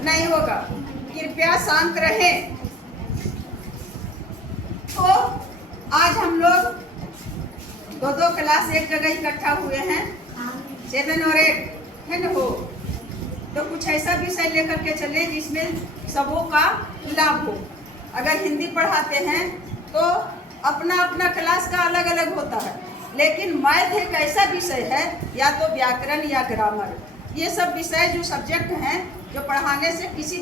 नहीं होगा। कृपया शांत रहें। तो आज हम लोग दो क्लास एक जगह इकट्ठा हुए हैं, 7 और 8 है न हो। तो कुछ ऐसा विषय लेकर के चले जिसमें सबों का लाभ हो। अगर हिंदी पढ़ाते हैं तो अपना अपना क्लास का अलग अलग होता है, लेकिन मैथ एक ऐसा विषय है, या तो व्याकरण या ग्रामर, ये सब विषय जो सब्जेक्ट हैं जो पढ़ाने से किसी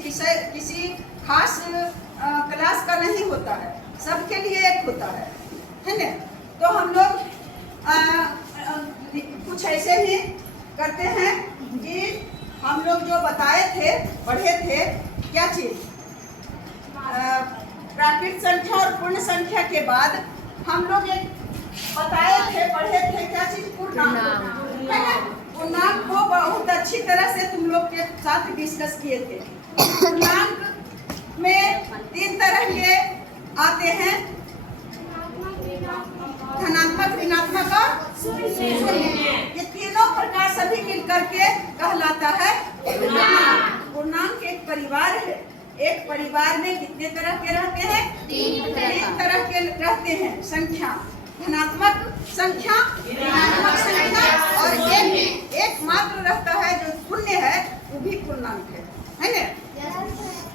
खास क्लास का नहीं होता है, सबके लिए एक होता है ना। तो हम लोग कुछ ऐसे ही करते हैं कि हम लोग जो बताए थे, पढ़े थे, क्या चीज, प्राकृत संख्या और पूर्ण संख्या के बाद हम लोग एक बताए थे, पढ़े थे, क्या चीज, पूर्णांक। पूर्णांक को बहुत अच्छी तरह से तुम लोग के साथ डिस्कस किए थे। पूर्णांक में 3 तरह के आते हैं, धनात्मक, ऋणात्मक और शून्य। ये तीनों प्रकार सभी मिलकर के कहलाता है पूर्णांक। पूर्णांक एक परिवार है। एक परिवार में कितने तरह के रहते हैं? 3 तरह के रहते हैं संख्या, धनात्मक संख्या, ऋणात्मक संख्या, और एक मात्र रहता है जो शून्य है, वो भी पूर्णांक है ना।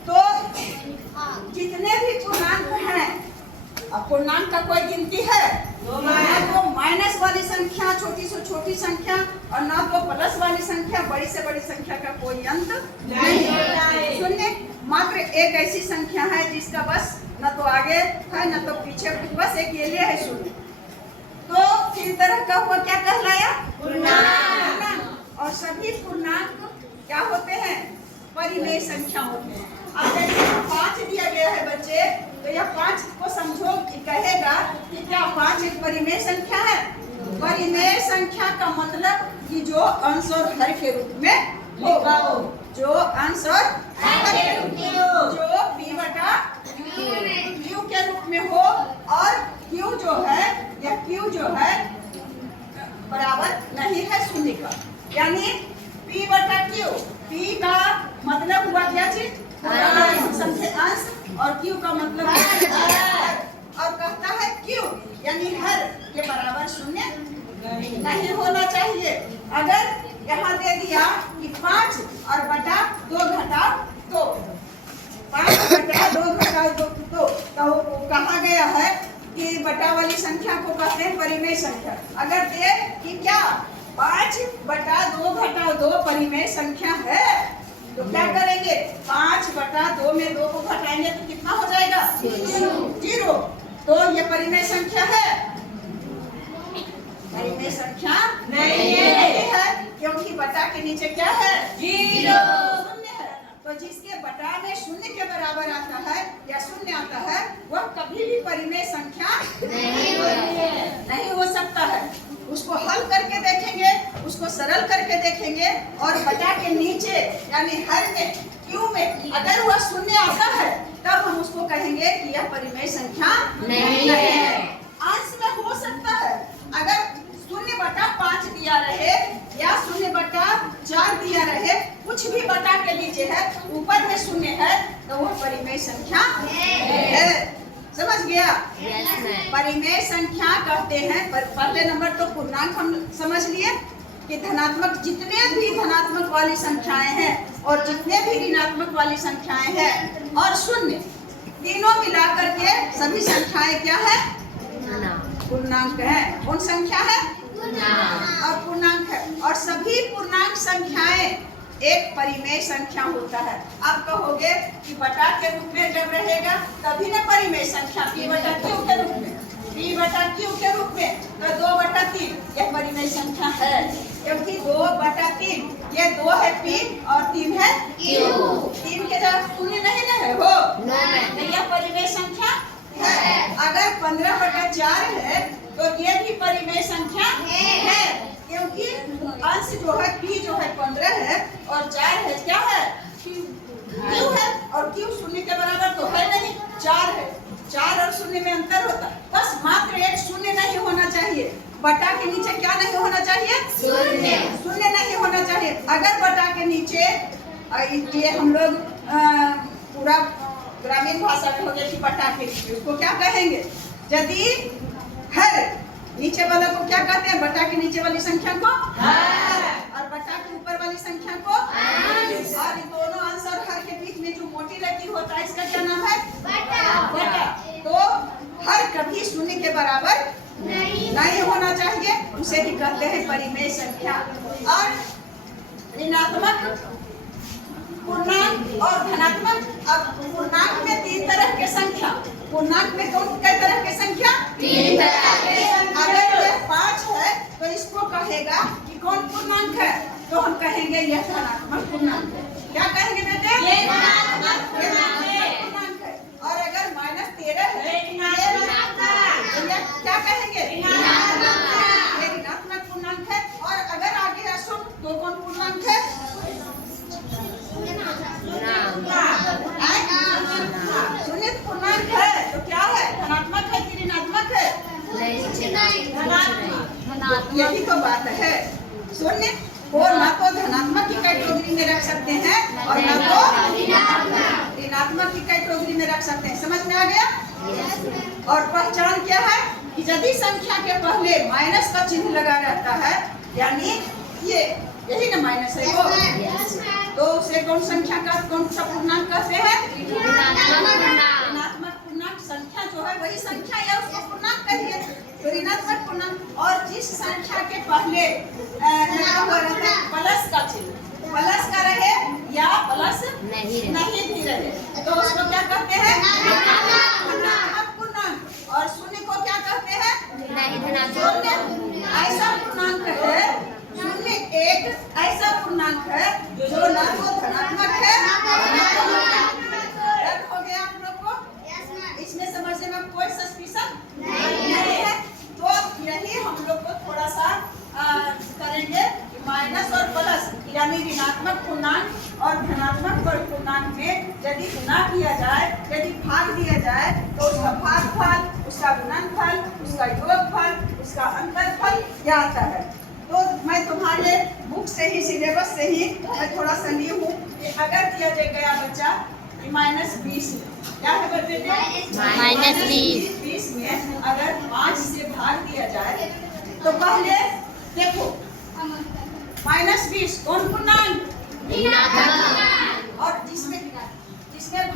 तो जितने भी पूर्णांक हैं, अब पूर्णांक का कोई गिनती है? तो माइनस वाली संख्या, छोटी से छोटी संख्या, और ना तो प्लस वाली संख्या, बड़ी से बड़ी संख्या का कोई अंत नहीं। शून्य मात्र एक ऐसी संख्या है जिसका बस न तो आगे है न तो पीछे, बस एक ये है शून्य। तो 3 तरह का हुआ, क्या कहलाया? पूर्णांक। और सभी पूर्णांक क्या होते हैं? परिमेय संख्या होते हैं। अब जैसे 5 दिया गया है बच्चे, तो यह 5 को समझो कि कहेगा कि क्या 5 एक परिमेय संख्या है? परिमेय संख्या का मतलब कि जो अंश और हर के रूप में हो, जो अंश और हर के रूप में हो, जो p बटा q के रूप में हो, और q जो है, यह q जो है बराबर नहीं है शून्य का, यानी p बटा q, p का मतलब हुआ क्या चीज? अंश, और q का मतलब हर, और कहता है q यानी हर के बराबर शून्य नहीं होना चाहिए। अगर यहाँ दे दिया कि 5 और बटा 2 घटाओ 2, 5 बटा 2 घटाओ 2, तो कहा गया है कि बटा वाली संख्या को कहते हैं परिमेय संख्या। अगर दे कि क्या 5 बटा 2 घटाओ 2 परिमेय संख्या है, तो क्या करेंगे? 5 बटा 2 में 2 को घटाएंगे तो कितना हो जाएगा? 0। तो ये परिमेय संख्या है? परिमेय संख्या नहीं है, क्योंकि बटा के नीचे क्या है? 0, शून्य है। तो जिसके बटा में शून्य के बराबर आता है या शून्य आता है, वह कभी भी परिमेय संख्या नहीं हो सकता है। उसको हल करके देखेंगे, उसको सरल करके देखेंगे, और बटा के नीचे यानी हर में, q में अगर वह शून्य आता है, तब हम उसको कहेंगे कि यह परिमेय संख्या नहीं है। अंश में हो सकता है, अगर 0/5 दिया रहे या 0/4 दिया रहे, कुछ भी बटा के नीचे है, ऊपर में शून्य है, तो वह परिमेय संख्या है। समझ गया? परिमेय संख्या कहते हैं, पहले नंबर तो पूर्णांक हम समझ लिए कि धनात्मक, जितने भी धनात्मक वाली संख्याएं हैं और जितने भी ऋणात्मक वाली संख्याएं हैं और शून्य, तीनों मिलाकर के सभी संख्याएं क्या है? पूर्णांक है। कौन संख्या है? और पूर्णांक है। और सभी पूर्णांक संख्याएं एक परिमेय संख्या होता है। आप कहोगे कि बटा के रूप में जब रहेगा तभी ना परिमेय संख्या, p बटा q के रूप में, p बटा q के रूप में, तो 2/3 यह परिमेय संख्या है, क्योंकि 2/3 ये 2 है p और 3 है q। 3 के जगह शून्य नहीं है हो, तो यह परिमेय संख्या है। अगर 15/4 है तो ये भी परिमेय संख्या है, क्योंकि अंश जो है p जो है 15 है और 4 है, क्या है? q है, और q शून्य के बराबर तो है नहीं, 4 है। 4 और शून्य में अंतर होता है, बस मात्र एक शून्य नहीं होना चाहिए। बटा के नीचे क्या नहीं होना चाहिए? शून्य नहीं होना चाहिए। अगर बटा के नीचे ये हम लोग पूरा ग्रामीण भाषा में हो गया कि बटा के नीचे उसको क्या कहेंगे? यदि हर नीचे वाला को क्या कहते हैं? बटा के नीचे वाली संख्या को और बटा के ऊपर वाली संख्या को और इन दोनों अंश और हर के बीच में जो मोटी रेखी होता है इसका क्या नाम है? बटा। तो हर कभी शून्य के बराबर नहीं होना चाहिए, उसे ही कहते हैं परिमेय संख्या। और ऋणात्मक, पूर्णांक और धनात्मक। अब पूर्णांक में 3 तरह के संख्या, पूर्णांक में कौन कई तरह के संख्या? 3 तरह के। अगर यह 5 है तो इसको कहेगा कि कौन पूर्णांक है? तो हम कहेंगे यह धनात्मक पूर्णांक है। क्या कहेंगे बेटे? ये धनात्मक पूर्णांक है। और अगर -13 है तो यह क्या कहेंगे? ये ऋणात्मक पूर्णांक है। और अगर आगे अशुभ तो कौन पूर्णांक है? शून्य पूर्णांक है तो क्या है? धनात्मक है कि ऋणात्मक है? यही तो बात है। शून्य को ना तो धनात्मक की कैटेगरी में रख सकते हैं और ना तो ऋणात्मक की कैटेगरी में रख सकते हैं। समझ में आ गया? और पहचान क्या है कि यदि संख्या के पहले माइनस का चिन्ह लगा रहता है, यानी ये यही ना माइनस है वो, तो उसे कौन संख्या का कौन सा पूर्णांक कहते हैं? ऋणात्मक पूर्णांक। संख्या जो है वही संख्या या उसको पूर्णांक कहिए तो ऋणात्मक पूर्णांक। और जिस संख्या के पहले लगा हुआ रहता है प्लस का चिन्ह, प्लस का रहे या प्लस नहीं भी रहे तो उसको क्या कहते हैं? ऋणात्मक पूर्णांक। और शून्य को क्या कहते हैं? शून्य ऐसा पूर्णांक है, शून्य एक ऐसा पूर्णांक है जो ना तो धनात्मक है हो गया आप लोग को? इसमें समझने में कोई सस्पिशन नहीं है। तो यही हम लोग को थोड़ा सा करेंगे माइनस और प्लस यानी ऋणात्मक पूर्णांक और धनात्मक पूर्णांक में यदि गुणा किया जाए, यदि भाग दिया जाए तो उसका भागफल, उसका गुणनफल, उसका योगफल, उसका अंतरफल क्या आता है। तो मैं तुम्हारे बुक से ही, सिलेबस से ही मैं थोड़ा सा ली हूँ कि अगर दिया गया बच्चा -20 क्या है बच्चे? -20 में अगर 5 से भाग दिया जाए तो पहले देखो -20 कौन पूर्णांक? और जिसमें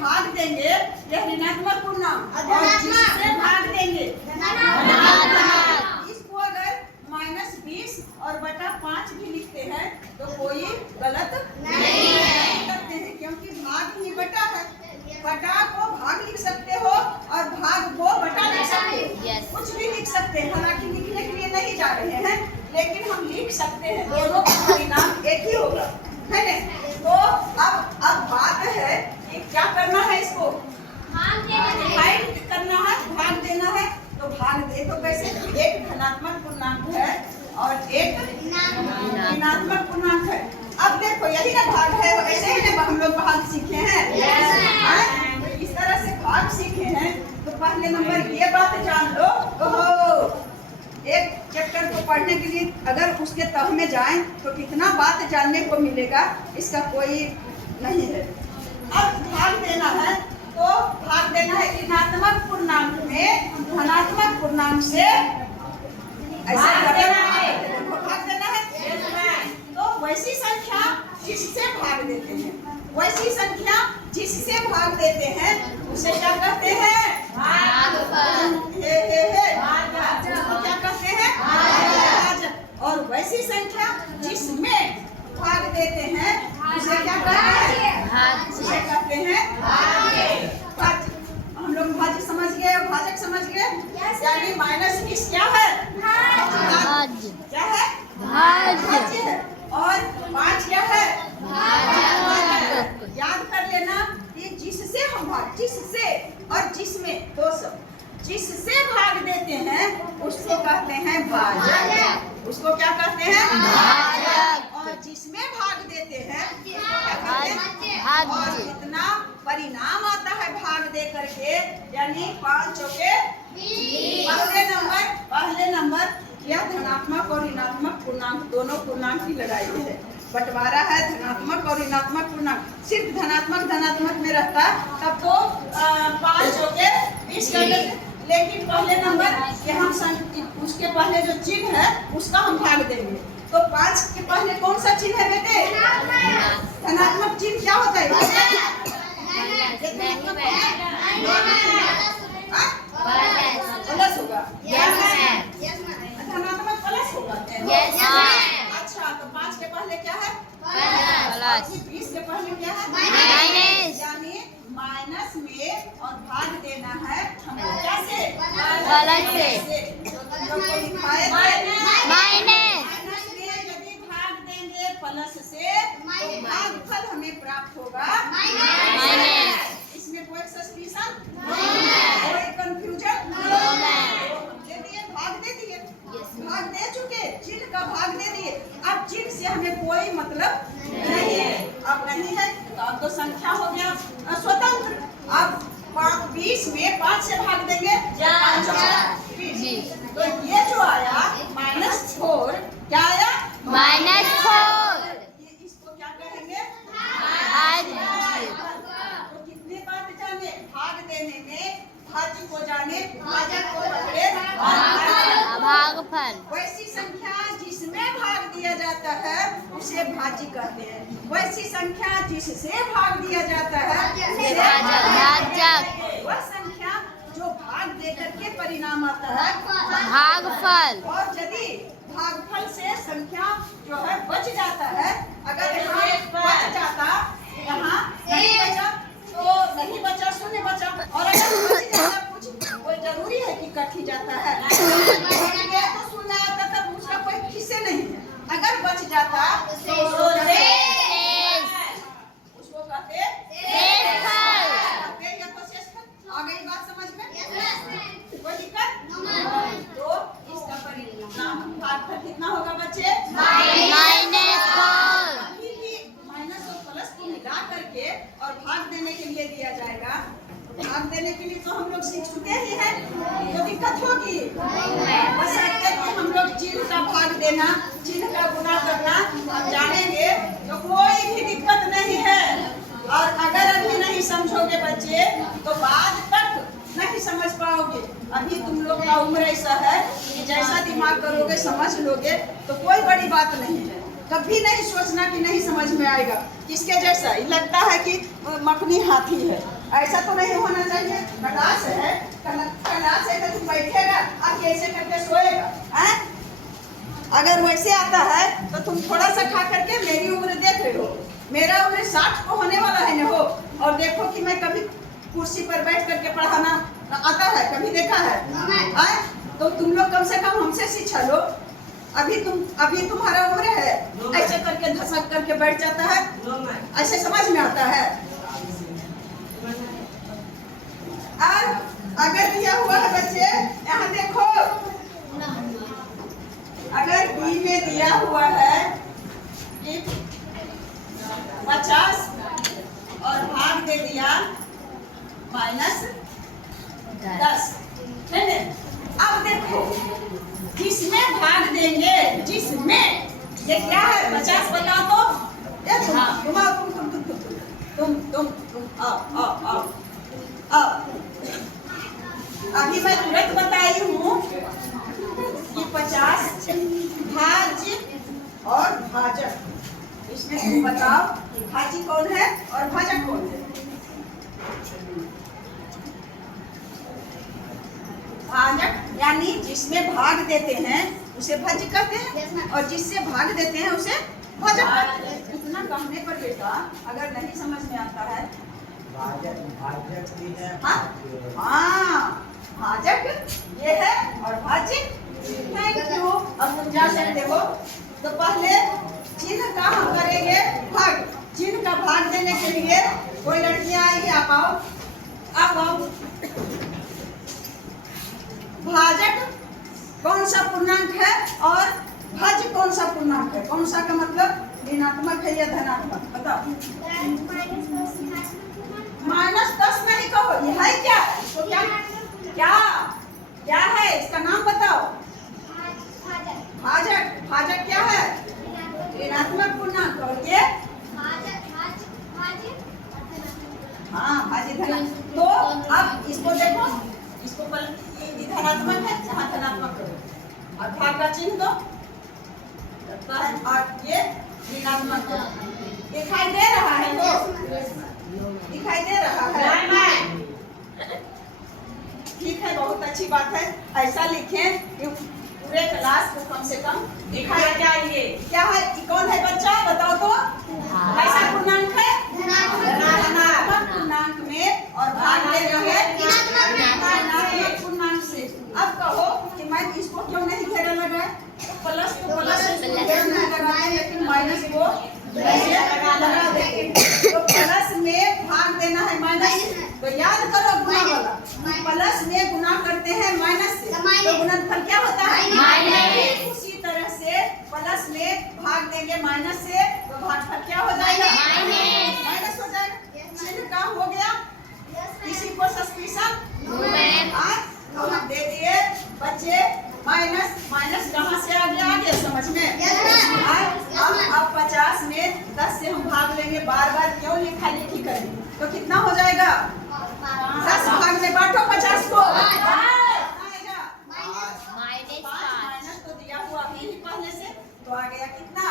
भाग देंगे यह ऋणात्मक पूर्णांक और जिससे भाग देंगे इसको अगर -20 और बटा 5 भी लिखते हैं तो कोई गलत नहीं करते हैं, क्योंकि भाग ही बटा है। बटा को भाग लिख सकते हो और भाग को बटा लिख सकते हो, कुछ भी लिख सकते हैं। हालांकि लिखने के लिए नहीं जा रहे हैं लेकिन हम लिख सकते हैं, दोनों का परिणाम एक ही होगा, है ना? तो अब बात है कि क्या करना है, इसको डिवाइड करना है, भाग देना है। तो भाग दे तो कैसे? एक धनात्मक पूर्णांक है और एक ऋणात्मक पूर्णांक है। अब देखो यही ना भाग है, ऐसे ही ना हम लोग भाग सीखे हैं। तो इस तरह से भाग सीखे हैं तो पहले नंबर ये बात जान लो। एक चैप्टर को पढ़ने के लिए अगर उसके तह में जाएं तो कितना बात जानने को मिलेगा, इसका कोई नहीं है। अब भाग देना है तो भाग देना है ऋणात्मक पूर्णांक में धनात्मक पूर्णांक से, ऐसा भाग देना है। तो वैसी संख्या जिससे भाग देते हैं, वैसी संख्या जिससे भाग देते हैं उसे क्या कहते हैं? उसको क्या कहते हैं? भाजक। और वैसी संख्या जिसमें भाग देते हैं उसे क्या कहते हैं? उसे कहते हैं भाजक। हम लोग भाजक समझ गए और भाजक समझ गए, यानी -20 क्या है? क्या है? भाज्य है। और 5 क्या है? याद कर लेना कि जिससे हम भाग, जिससे और जिसमें दो सब, जिससे भाग देते हैं उसको कहते हैं भाजक। उसको क्या कहते हैं? भाजक। और जिसमें भाग देते हैं क्या कहते हैं? और कितना परिणाम आता है भाग दे करके, यानी 5 चौके पहले नंबर यह धनात्मक और ऋणात्मक पूर्णांक दोनों पूर्णांक ही लगाए हैं। बंटवारा है धनात्मक और ऋणात्मक पूर्णांक, सिर्फ धनात्मक धनात्मक में रहता तब तो 5 हो के 20 कर देते। लेकिन पहले नंबर के हम उसके पहले जो चिन्ह है उसका हम भाग देंगे। तो 5 के पहले कौन सा चिन्ह है बेटे? धनात्मक चिन्ह क्या होता है? प्लस होगा। धनात्मक प्लस होगा। अच्छा, तो 5 के पहले क्या है? प्लस। 20 के पहले क्या है? माइनस। यानी माइनस में और भाग देना है हमको क्या से? प्लस से। तो तुम लोग को लिखाए माइनस में यदि भाग देंगे प्लस से तो भागफल हमें प्राप्त होगा माइनस। इसमें कोई सस्पिशन, कोई कंफ्यूजन? दे दिए, भाग दे दिए, भाग दे चुके, चिन्ह का भाग दे दिए। अब चिन्ह से हमें कोई मतलब नहीं है। अब नहीं है तो अब तो संख्या हो गया स्वतंत्र। अब 20 में 5 से भाग देंगे 20। तो ये जो आया -4, क्या आया? -4। ये इसको क्या कहेंगे? तो कितने बात जाने? भाग देने में भाज्य को जाने, भाजक को पकड़े भागफल। वैसी संख्या जिसमें भाग दिया जाता है उसे भाज्य कहते हैं। वैसी संख्या जिससे भाग दिया जाता है उसे भाजक। वह संख्या जो भाग देकर के परिणाम आता है भागफल। और यदि भागफल से संख्या जो है बच जाता है, अगर यहाँ बच जाता, यहाँ नहीं बचा तो नहीं बचा, शून्य बचा। और अगर बच जाता कुछ, कोई जरूरी है कि कट ही जाता है? तो शून्य आता तब उसका कोई किस्से नहीं है। अगर बच जाता तो उसको कहते या तो शेषफल। आ गई बात समझ में? कोई दिक्कत? तो इसका परिणाम भागफल कितना होगा बच्चे? -4। अभी भी माइनस और प्लस को मिला करके और भाग देने के लिए दिया जाएगा। भाग देने के लिए तो हम लोग सीख चुके ही हैं, तो दिक्कत होगी? बशर्ते कि हम लोग चिन्ह का भाग देना, चिन्ह का गुणा करना जानेंगे तो कोई भी दिक्कत नहीं है। और अगर अभी नहीं समझोगे बच्चे तो बाद तक नहीं समझ पाओगे। अभी तुम लोग का उम्र ऐसा है कि जैसा दिमाग करोगे समझ लोगे, तो कोई बड़ी बात नहीं है। कभी नहीं सोचना कि नहीं समझ में आएगा। किसके जैसा? ये लगता है कि मखनी हाथी है, ऐसा तो नहीं होना चाहिए। कलाश है, कलाश है तो तुम बैठेगा और कैसे करके सोएगा? अगर वैसे आता है तो तुम थोड़ा सा खा करके मेरी उम्र देख रहे हो, मेरा उम्र 60 को होने वाला है न हो, और देखो कि मैं कभी कुर्सी पर बैठ करके पढ़ाना आता है, कभी देखा है? तो तुम लोग कम से कम हमसे शिक्षा लो। अभी तुम्हारा उम्र है, ऐसे करके धसक करके बैठ जाता है, ऐसे समझ में आता है? और अगर दिया हुआ है बच्चे, यहाँ देखो, अगर बी में दिया हुआ है कि 50 और भाग दे दिया -10, है ना? अब देखो, जिसमें भाग देंगे, जिसमें, ये क्या है? 50 बता दो। तुम अभी मैं तुरंत बताई हूँ कि 50 भाज्य और भाजक। इसमें तुम बताओ कि भाजी कौन है और भाजक कौन है? भाजक यानी जिसमें भाग देते हैं उसे भाज्य कहते हैं, और जिससे भाग देते हैं उसे भाजक कहते हैं। इतना कहने पर बेटा अगर नहीं समझ में आता है, भाजक भी है। हाँ, भाजक ये है और भाज्य। Thank you. अब तुम जा सकते हो। तो पहले चिन्ह का हम करेंगे भाग। चिन्ह का भाग देने के लिए कोई लड़कियां आएगी, आप आओ। भाजक कौन सा पूर्णांक है और भाज्य कौन सा पूर्णांक है? कौन सा का मतलब ऋणात्मक है या धनात्मक? बताओ। -10 नहीं कहो, ये है क्या? तो क्या है? इसका नाम बताओ। भाजक क्या है? ऋणात्मक पूर्णांक। और हाँ भाज्य धनात्मक। तो अब इसको देखो, इसको ये धनात्मक है, यहाँ धनात्मक करो और भाग का चिन्ह दो और ये ऋणात्मक करो। दिखाई दे रहा है तो दिखाई दे रहा है। ठीक है, बहुत अच्छी बात है। ऐसा लिखें कि पूरे क्लास को कम से कम दिखाया जाएंगे। क्या है, कौन है बच्चा बताओ तो? कैसा पूर्णांक है? धनात्मक पूर्णांक में और भाग ले रहे ऋणात्मक पूर्णांक से। अब कहो कि मैं इसको क्यों नहीं घेरा लगाए? प्लस को प्लस से घेरा नहीं लगाए, लेकिन माइनस को लगा देंगे। तो प्लस में भाग देना है माइनस, तो याद करो गुना वाला। प्लस में गुना करते हैं माइनस से, तो गुणनफल क्या होता है? माइनस। उसी तरह से प्लस में भाग देंगे माइनस से, तो भागफल क्या हो जाएगा? माइनस हो जाएगा। चिन्ह का हो गया। किसी को सस्पिशन आज तो हम दे दिए बच्चे। माइनस माइनस कहाँ से आ गया? आगे समझ में। अब 50 में 10 से हम भाग लेंगे, बार बार क्यों लिखा लिखी करेंगे? तो कितना हो जाएगा? 10 भाग में बांटो 50 को। माइनस तो दिया हुआ ही पहले से, तो आ गया कितना?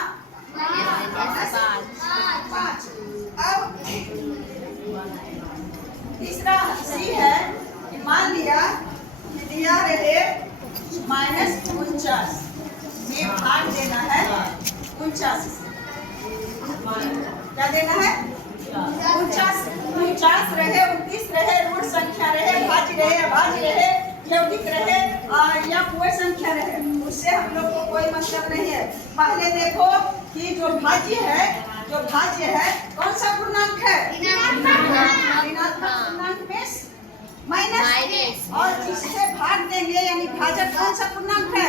5। अब तीसरा सी है कि मान लिया कि दिया रहे -49 में भाग देना है 49 से। क्या देना है? 49 रहे, 29 रहे, ऋण संख्या रहे, भाज्य रहे, अभाज्य रहे, यौगिक रहे या कोई संख्या रहे, उससे हम लोग को कोई मतलब नहीं है। पहले देखो कि जो भाज्य है कौन सा पूर्णांक है? ऋणात्मक पूर्णांक में माइनस, और जिससे भाग देंगे यानी भाजक कौन सा पूर्णांक है?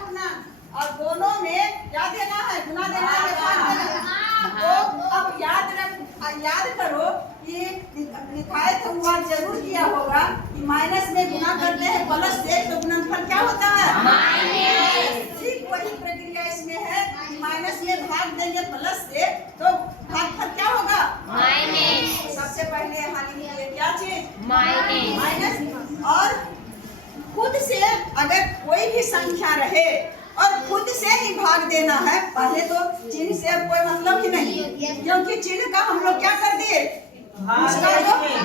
पूर्णांक। और दोनों में क्या देना है? गुना देना है, भाग देना है। तो अब याद करो कि निकाय हुआ जरूर किया होगा कि माइनस में गुना करते हैं प्लस से, तो गुणनफल क्या होता है? माइनस। ठीक वही प्रक्रिया इसमें है कि माइनस में भाग देंगे प्लस से, तो भागफल क्या होगा? माइनस। सबसे पहले यहाँ लिखिए क्या चीज? माइनस। और खुद से अगर कोई भी संख्या रहे और खुद से ही भाग देना है, पहले तो चिन्ह से अब कोई मतलब ही नहीं, क्योंकि चिन्ह का हम लोग क्या कर दिए?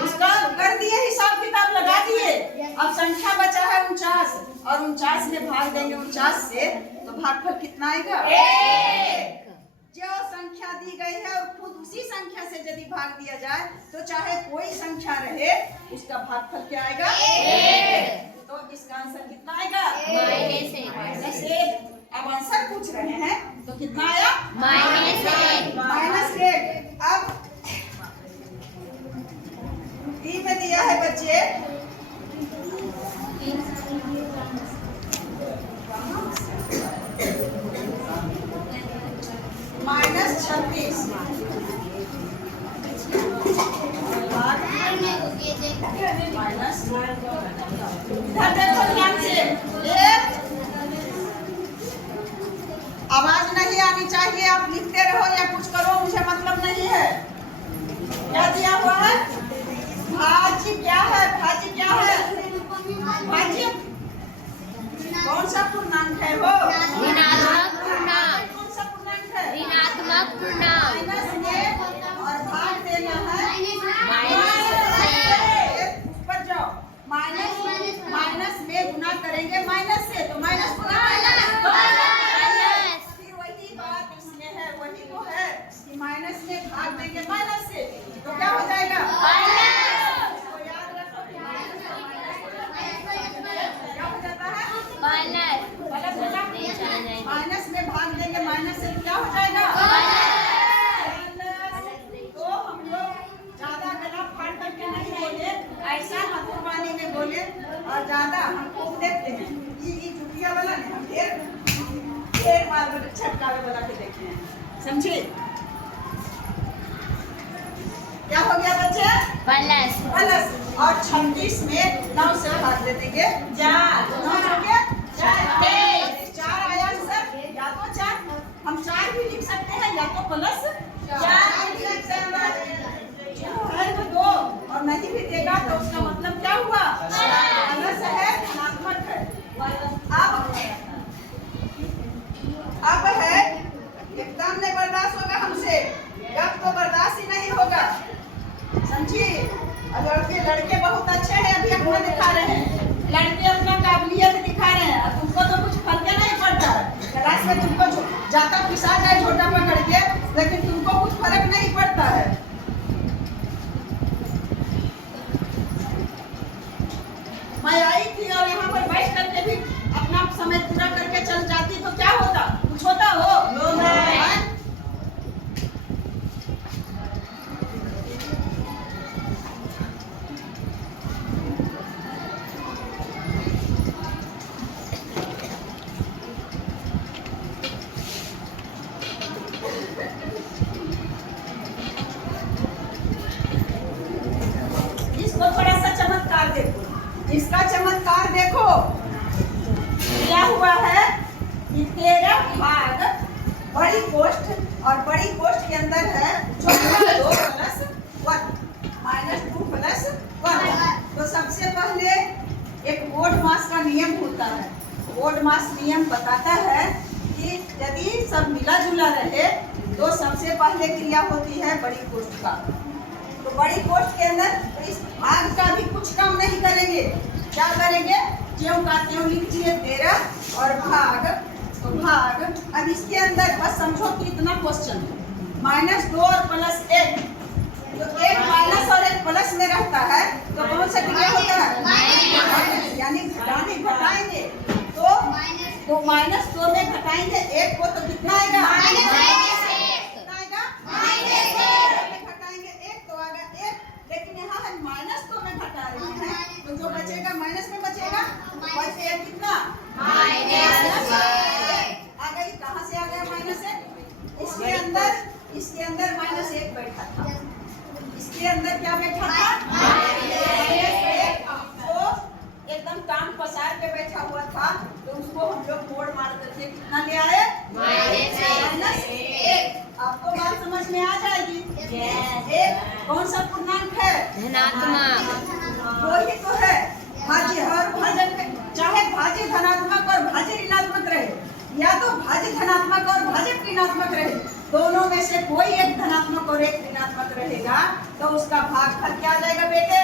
उसका कर दिए, हिसाब किताब लगा दिए। अब संख्या बचा है 49 और 49 में भाग देंगे 49 से, तो भागफल कितना आएगा? 1। जो संख्या दी गई है और खुद उसी संख्या से यदि भाग दिया जाए, तो चाहे कोई संख्या रहे उसका भागफल क्या आएगा? 1। तो इसका आंसर कितना आएगा? -1। अब आंसर पूछ रहे हैं तो कितना आया? -1। अब डी में दिया है बच्चे -36 माइनस। इधर देखो ध्यान से, आवाज नहीं आनी चाहिए। आप लिखते रहो या कुछ करो, मुझे मतलब नहीं है। क्या दिया हुआ है? भाज्य क्या है? भाज्य क्या है? भाज्य कौन सा पूर्णांक है? वो ऋणात्मक पूर्णांक। कौन सा पूर्णांक है? ऋणात्मक पूर्णांक। माइनस में और भाग देना है माइनस ऊपर जाओ। माइनस में गुना करेंगे माइनस से, तो माइनस गुना फिर वही बात इसमें है, वही तो है कि माइनस में भाग देंगे माइनस से, तो क्या हो जाएगा? तो याद रखो कि क्या हो जाता है? माइनस में भाग देंगे माइनस से, तो क्या हो जाएगा? तो हम लोग ज्यादा गला फाड़ करके नहीं बोले, ऐसा मधुर वाणी में बोले, और ज्यादा हम खूब देखते हैं। ये चुटिया वाला नहीं, हम ढेर मार छटकावे वाला के देखे हैं, समझे? क्या हो गया बच्चे? प्लस। और 36 में 9 से भाग दे देंगे 4। 9 हो गया 4 आया सर, या तो 4 हम 4 भी लिख सकते हैं, या तो प्लस 4 भी लिख सकते हैं। बदमाशी नहीं होगा, समझी। और लड़के बहुत अच्छे हैं, अभी अपना दिखा रहे हैं, लड़के अपना काबिलियत दिखा रहे हैं, और तुमको तो कुछ फर्क नहीं पड़ता है। क्लास में तुमको जाता पिसा जाए छोटा पकड़ के, लेकिन तुमको कुछ फर्क नहीं पड़ता है। मैं आई थी और यहाँ पर बैठ करके भी अपना समय पूरा करके चल जाती तो क्या होता, कुछ होता हो? इसको थोड़ा सा चमत्कार देखो, इसका चमत्कार देखो। क्या हुआ है कि 13 भाग बड़ी कोष्ठ, और बड़ी कोष्ठ के अंदर है छोटा 2 प्लस 1 माइनस 2 प्लस 1। तो सबसे पहले एक मोड मास का नियम होता है। मोड मास नियम बताता है कि यदि सब मिला जुला रहे तो सबसे पहले क्रिया होती है बड़ी कोष्ठ का। तो बड़ी कोष्ठ के अंदर तो इस भाग का भी कुछ कम नहीं करेंगे। क्या करेंगे? ज्यों का त्यों लिख दिए 13 और भाग, तो भाग। अब इसके अंदर बस समझो कि इतना क्वेश्चन -2 और +1, तो एक माइनस और एक प्लस में रहता है, तो कौन सा क्रिया होता है? यानी घटाने घटाएंगे तो -2 में घटाएंगे 1 को, तो कितना आएगा? घटाएंगे 1 तो आएगा 1, लेकिन यहाँ है -2 में घटा रहे हैं, तो जो बचेगा माइनस में बचेगा, बचेगा कितना? आ गई। कहाँ से आ गया -1? इसके अंदर -1 बैठा था, इसके अंदर क्या बैठा था? तो एकदम टांग पसार के बैठा हुआ था, तो उसको हम लोग मोड़ मार करके कितना ले आए? -1। आपको बात समझ में आ जाएगी। एक कौन सा पूर्णांक है? धनात्मक। वही तो है भाज्य। हर भाजन में चाहे भाज्य धनात्मक और भाज्य ऋणात्मक रहे, या तो भाज्य धनात्मक और भाज्य ऋणात्मक रहे, दोनों में से कोई एक धनात्मक और एक ऋणात्मक रहेगा, तो उसका भागफल क्या आ जाएगा बेटे?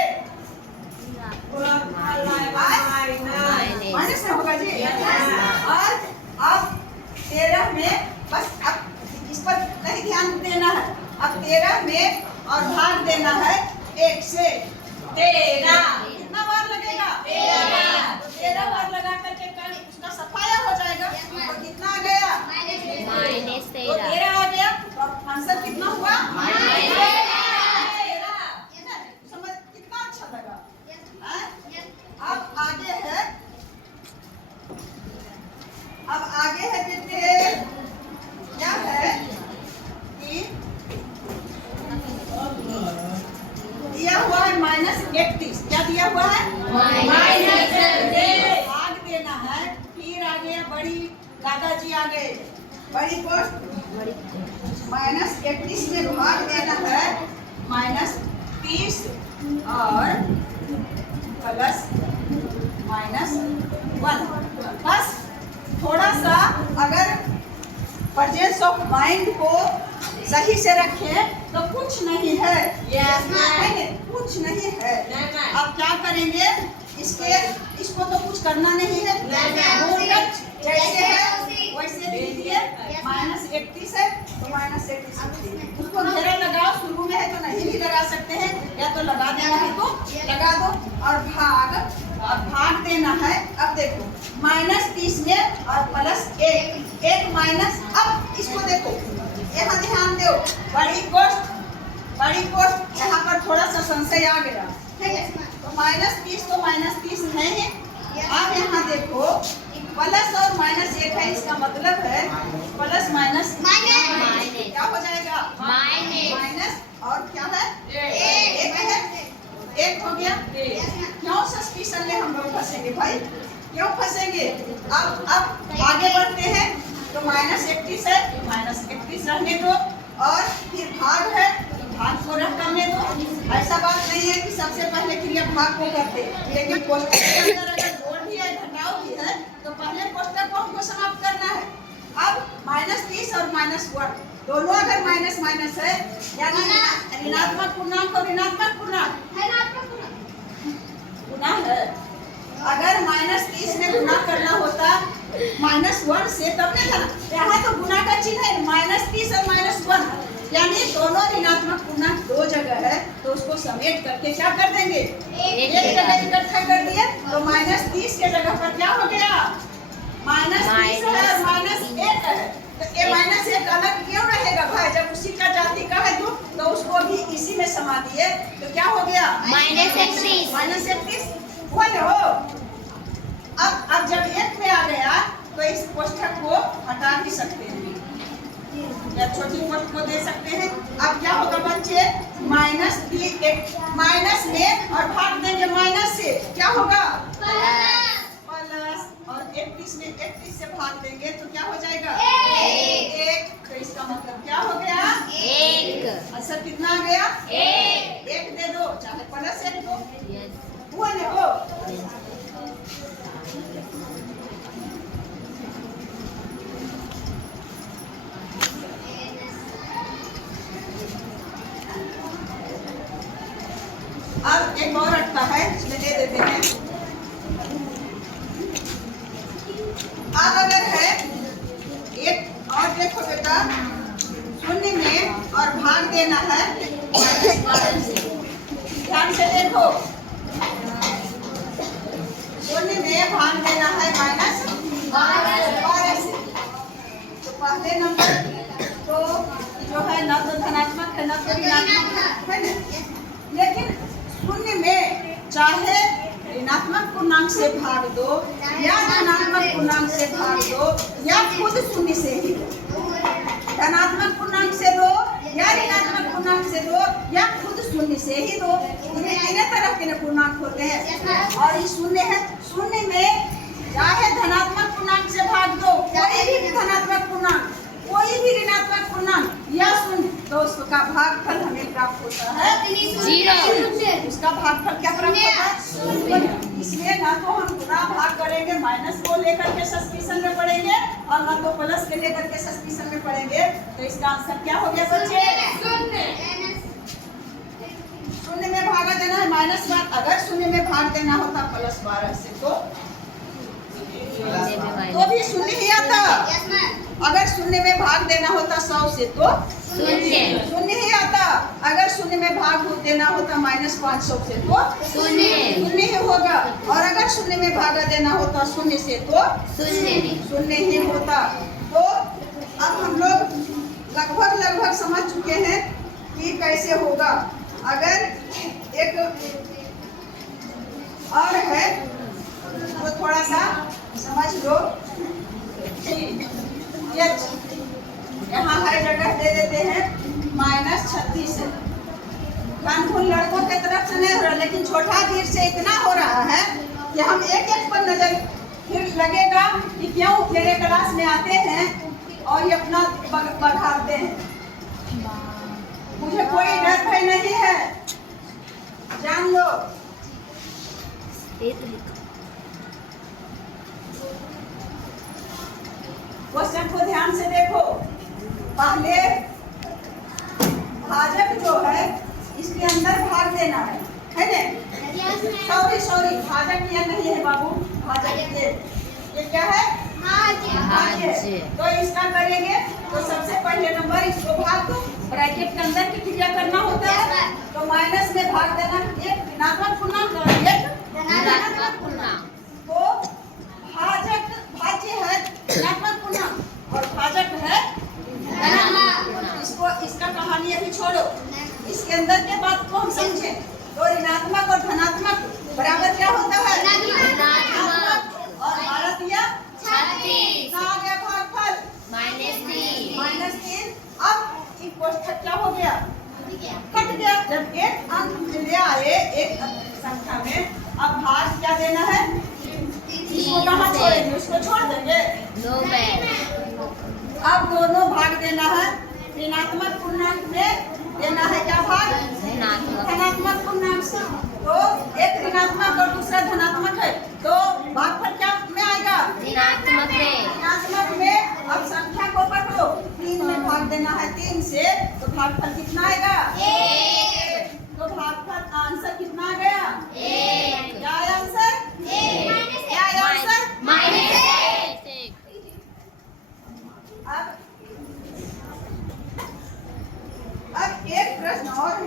माइनस में होगा जी। और अब 13 में बस अब इस पर नहीं ध्यान देना है। अब 13 में और भाग देना है 1 से। 13 कितना बार लगेगा? 13। तो 13 बार लगा करके उसका सफाया हो जाएगा। तो कितना आ गया? तो 13 आ गया। तो आंसर कितना हुआ? 13। समझ कितना अच्छा लगा? अब आगे है, बेटे क्या है कि दिया हुआ है -31। क्या दिया हुआ है? भाग देना है। फिर आ गया बड़ी, दादाजी आ गए, बड़ी कोष्ठ -31 में भाग देना है -30 और +-1। बस थोड़ा सा अगर प्रेजेंस ऑफ माइंड को सही से रखें तो कुछ नहीं है। कुछ नहीं है। अब क्या करेंगे? इसको तो कुछ करना नहीं है, जैसे है वैसे दीजिए। -31 है तो -31 उसको घेरा लगाओ। शुरू में है तो नहीं भी लगा सकते हैं, या तो लगा देना है तो लगा दो। और भाग देना है। अब देखो -30 में और +1, एक माइनस। अब इसको देखो, यहाँ ध्यान दो, बड़ी कोष्ठ यहाँ पर थोड़ा सा संशय आ गया, ठीक है? तो -30 तो -30 है ही। अब यहाँ देखो प्लस और -1 है, इसका मतलब है प्लस माइनस क्या हो जाएगा? माइनस। और क्या है? 1 है। 1 हो गया। क्यों सस्पिशन में हम लोग फंसेंगे भाई? क्यों फंसेंगे? अब आगे बढ़ते हैं। तो -31 है, -31 रहने दो। और फिर भाग है, भाग को रख करने दो। ऐसा बात नहीं है कि सबसे पहले क्रिया भाग को करते, लेकिन कोष्ठक के अंदर अगर जोड़ भी है घटाव भी है तो पहले कोष्ठक को हमको समाप्त करना है। अब -30 और -1 दोनों अगर माइनस है, यानी ऋणात्मक पूर्णांक और ऋणात्मक पूर्णांक गुना है। अगर -30 में गुना करना होता -1 से तब नहीं था। यहाँ तो गुना का चिन्ह है -30 और -1, यानी दोनों ऋणात्मक पूर्णांक दो जगह है, तो उसको समेट करके क्या कर देंगे, एक जगह इकट्ठा कर दिए। तो -30 के जगह पर क्या हो गया, -30 है और -1 है। तो ये -1 अलग क्यों रहेगा भाई, जब उसी का जाति का है तो उसको भी इसी में समा दिए, तो क्या हो गया -31 बोले हो। अब जब 1 में आ गया तो इस कोष्ठक को हटा भी सकते हैं या छोटी कोष्ठ को दे सकते हैं। अब क्या होगा बच्चे, माइनस में और भाग देंगे माइनस से, क्या होगा प्लस, और 31 में 31 से भाग देंगे तो क्या हो जाएगा 1। तो इसका मतलब क्या हो गया 1। आंसर कितना आ गया 1 दे दो, चाहे +1 दो, हुआ ना हो। अब एक और अटका है, इसमें दे देते हैं। अब अगर है एक और देखो बेटा, 0 में और भाग देना है -12 से। ध्यान से देखो, 0 में भाग देना है -12 से। तो पहले नंबर तो जो है न तो धनात्मक है न तो ऋणात्मक है ना, लेकिन 0 में चाहे ऋणात्मक पूर्णांक से भाग दो या धनात्मक पूर्णांक से भाग दो या खुद 0 से ही दो, धनात्मक पूर्णांक से दो या ऋणात्मक पूर्णांक से दो या खुद 0 से ही दो। इन्हें तरह के पूर्णांक होते हैं और ये 0 है। 0 में चाहे धनात्मक पूर्णांक से भाग दो, कोई भी धनात्मक पूर्णांक, कोई भी ऋणात्मक पूर्णांक या 0, तो उसका भागफल हमें प्राप्त होता है 0। उसका भागफल क्या प्राप्त होता है, इसलिए ना तो हम गुना भाग करेंगे माइनस को लेकर के सब्स्टिट्यूशन में पढ़ेंगे और ना तो प्लस के लेकर के सब्स्टिट्यूशन में पढ़ेंगे। तो इसका आंसर क्या हो गया बच्चे 0 में भागा देना है -12। अगर 0 में भाग देना होता +12 से तो भी 0 ही आता। अगर 0 में भाग देना होता 100 से तो 0 ही आता। अगर 0 में भाग देना होता -500 से तो 0 ही होगा। और अगर 0 में भागा देना होता 0 से तो 0 ही होता। तो अब हम लोग लगभग समझ चुके हैं कि कैसे होगा। अगर एक और है तो थोड़ा सा समझ लो। यहाँ हर जगह दे देते हैं -36। कानून लड़कों के तरफ से नहीं हो रहा, लेकिन छोटा धीर से इतना हो रहा है कि हम एक पर नजर फिर लगेगा कि क्यों मेरे क्लास में आते हैं और ये अपना बढ़ाते हैं। मुझे कोई डर भय नहीं है, जान लो। क्वेश्चन को ध्यान से देखो। पहले भाजक जो है इसके अंदर भाग देना है ना। सॉरी भाजक ये नहीं है बाबू, भाजक ये क्या है भाज्य। तो इसका करेंगे तो सबसे पहले नंबर इसको भाग दो, ब्रैकेट के अंदर की क्रिया करना होता है। तो माइनस में भाग देना, एक ऋणात्मक पूर्णांक और एक धनात्मक पूर्णांक। तो भाज्य है ऋणात्मक पूर्णांक और भाजक है धनात्मक। इसका कहानी अभी छोड़ो, इसके अंदर के बात को हम समझे। तो ऋणात्मक और धनात्मक बराबर क्या होता है ऋणात्मक। और भारत या 36 आ गया भागफल -3। अब एक कोष्ठक क्या हो गया, कट गया। जब एक अंक ले आए एक संख्या में, अब भाग क्या देना है, इसको कहाँ छोड़ेंगे, उसको छोड़ देंगे। अब दोनों भाग देना है। ऋणात्मक पूर्णांक में देना है क्या भाग, धनात्मक पूर्णांक से। तो एक ऋणात्मक और दूसरा धनात्मक है, तो भागफल क्या में आएगा ऋणात्मक में। अब संख्या को पकड़ो, 3 में भाग देना है 3 से, तो भागफल कितना आएगा 1।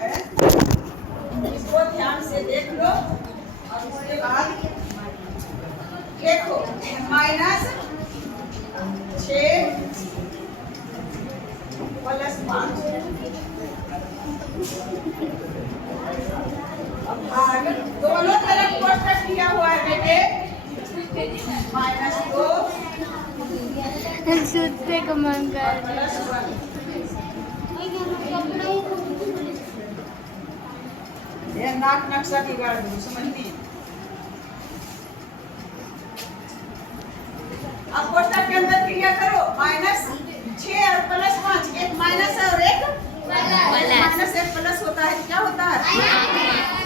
है, इसको ध्यान से देख लो और उसके बाद देखो -6 + 5 अब भाग दोनों तरफ कोष्टक दिया हुआ है बेटे -2 सूत्र को मन कर ये नाक नक्शा बिगाड़ दो समझती। अब कोष्टक के अंदर क्रिया करो -6 और +5 एक माइनस है और एक माइनस एक प्लस होता है क्या होता है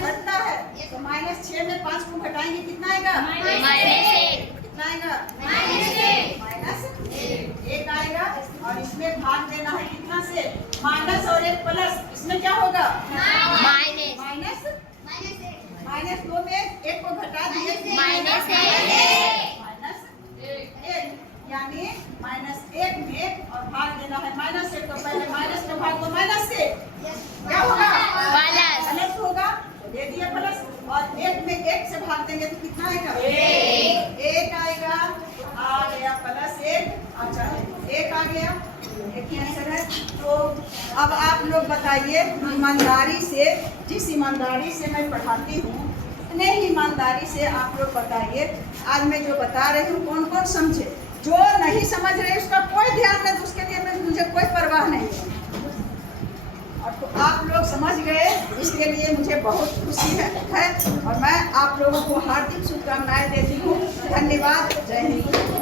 घटता है तो -6 में 5 को घटाएंगे कितना आएगा कितना आएगा -1 आएगा और इसमें भाग देना है कितना से माइनस और एक प्लस इसमें क्या होगा -2 में 1 को घटा दिए -1 यानी -1 में और भाग देना है -1 तो पहले माइनस का भाग को माइनस से क्या होगा प्लस होगा तो दे दिया प्लस और 1 में 1 से भाग देंगे तो कितना आएगा 1 आएगा आ गया +1 अच्छा 1 आ गया एक ही आंसर है। तो अब आप लोग बताइए ईमानदारी से जिस ईमानदारी से मैं पढ़ाती हूँ उतने ही ईमानदारी से आप लोग बताइए आज मैं जो बता रही हूँ कौन कौन समझे जो नहीं समझ रहे उसका कोई ध्यान नहीं उसके लिए मुझे कोई परवाह नहीं है और तो आप लोग समझ गए इसके लिए मुझे बहुत खुशी है और मैं आप लोगों को हार्दिक शुभकामनाएं देती हूँ। धन्यवाद। जय हिंद।